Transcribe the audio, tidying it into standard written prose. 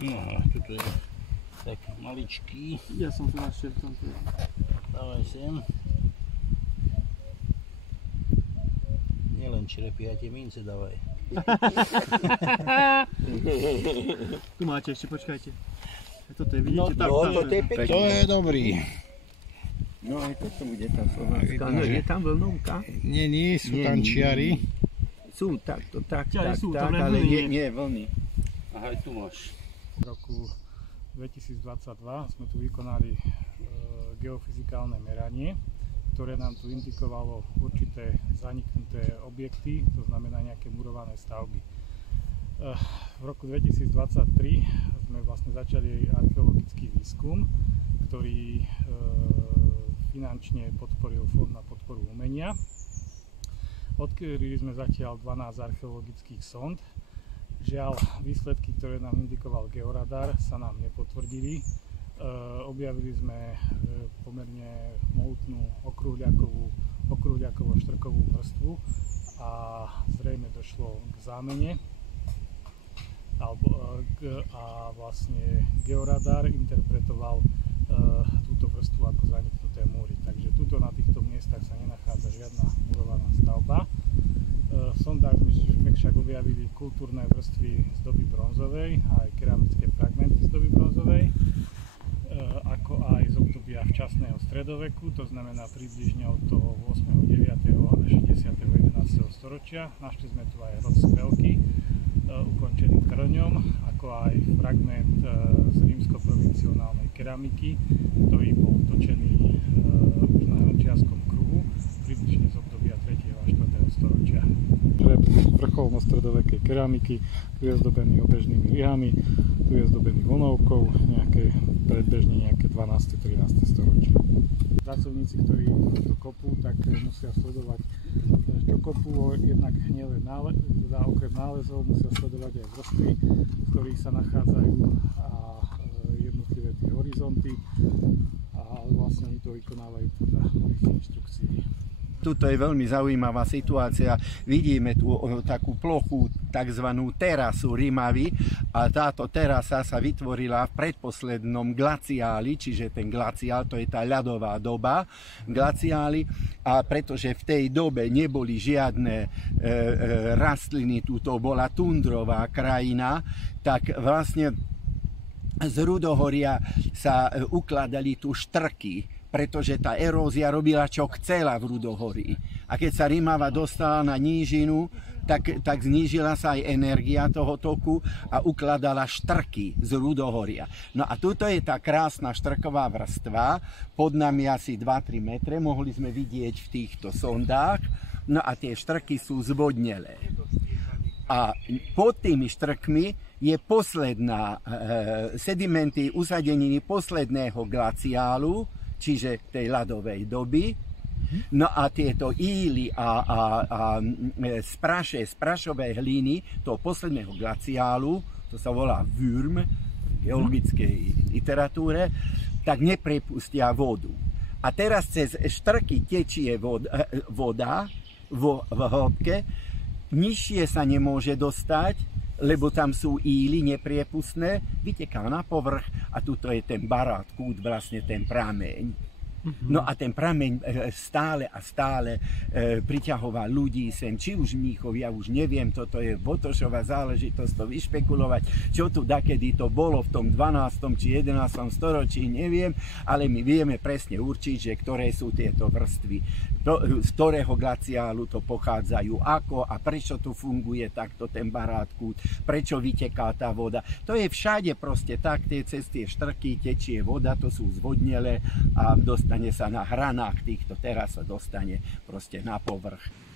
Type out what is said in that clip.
No a tuto je taký maličký. Ja som tu našiel v tomto. Dávaj sem. Nielen črepy, aj tie mince dávaj. Tu máte ešte, počkajte. Toto je, vidíte, tam. To je pekné. To je dobrý. No aj toto bude tá slovenská. No je tam vlnovka? Nie, sú tam čiary. Sú takto, tak, sú, ale nie vlny. Aha, tu máš. V roku 2022 sme tu vykonali geofyzikálne meranie, ktoré nám tu indikovalo určité zaniknuté objekty, to znamená nejaké murované stavby. V roku 2023 sme vlastne začali archeologický výskum, ktorý finančne podporil Fond na podporu umenia. Odkryli sme zatiaľ 12 archeologických sond. Žiaľ, výsledky, ktoré nám indikoval georadar, sa nám nepotvrdili. Objavili sme pomerne mohutnú okrúhľakovo-štrkovú vrstvu a zrejme došlo k zámene. A vlastne georadar interpretoval túto vrstvu ako zaniknuté múry. Takže tuto na týchto miestach sa nenachádza žiadna murovaná stavba. V sondách sme však objavili kultúrne vrstvy z doby bronzovej a aj keramické fragmenty z doby bronzovej, ako aj z obdobia včasného stredoveku, to znamená približne od toho 8., 9. až 10. 11. storočia. Našli sme tu aj rod strelky, ukončený krňom, ako aj fragment z rímsko-provincionálnej keramiky, ktorý bol točený už na hrnčiarskom kruhu, približne z obdobia 3. a 4. storočia. Žreb vrcholno-stredovekej keramiky, tu je zdobený obežnými rihami, tu je zdobený vlnovkou, predbežne nejaké 12. 13. storočie. Pracovníci, ktorí to kopú, tak musia sledovať, čo kopú, jednak nielen okrem nálezov musia sledovať aj vrstvy, v ktorých sa nachádzajú a jednotlivé tie horizonty a vlastne oni to vykonávajú podľa ich inštrukcií. Tuto je veľmi zaujímavá situácia. Vidíme tu takú plochu, takzvanú terasu Rimavy, a táto terasa sa vytvorila v predposlednom glaciáli, čiže ten glaciál, to je tá ľadová doba, glaciály, a pretože v tej dobe neboli žiadne rastliny, tuto bola tundrová krajina, tak vlastne z rudohoria sa ukladali tu štrky, pretože tá erózia robila, čo chcela v rudohorí. A keď sa Rimava dostala na nížinu, tak znížila sa aj energia toho toku a ukladala štrky z rudohoria. No a tuto je tá krásna štrková vrstva, pod nami asi 2-3 metre, mohli sme vidieť v týchto sondách, no a tie štrky sú zvodnelé. A pod tými štrkmi je posledná sedimenty usadeniny posledného glaciálu, čiže tej ľadovej doby. No a tieto íly a z prašovej hliny toho posledného glaciálu, to sa volá Würm v geologickej literatúre, tak neprepustia vodu. A teraz cez štrky tečie voda v hĺbke, nižšie sa nemôže dostať, lebo tam sú íly nepriepustné, vyteká na povrch a tuto je ten barát, kút, vlastne ten prameň. No a ten prameň stále a stále priťahoval ľudí sem, či už mníchov, ja už neviem, toto je Botošová záležitosť to vyšpekulovať, čo tu dakedy to bolo v tom 12. či 11. storočí, neviem, ale my vieme presne určiť, že ktoré sú tieto vrstvy, z ktorého glaciálu to pochádzajú, ako a prečo tu funguje takto ten barátkút, prečo vyteká tá voda. To je všade proste tak, cez tie štrky tečie voda, to sú zvodnelé a dostane sa na hranách týchto, teraz sa dostane proste na povrch.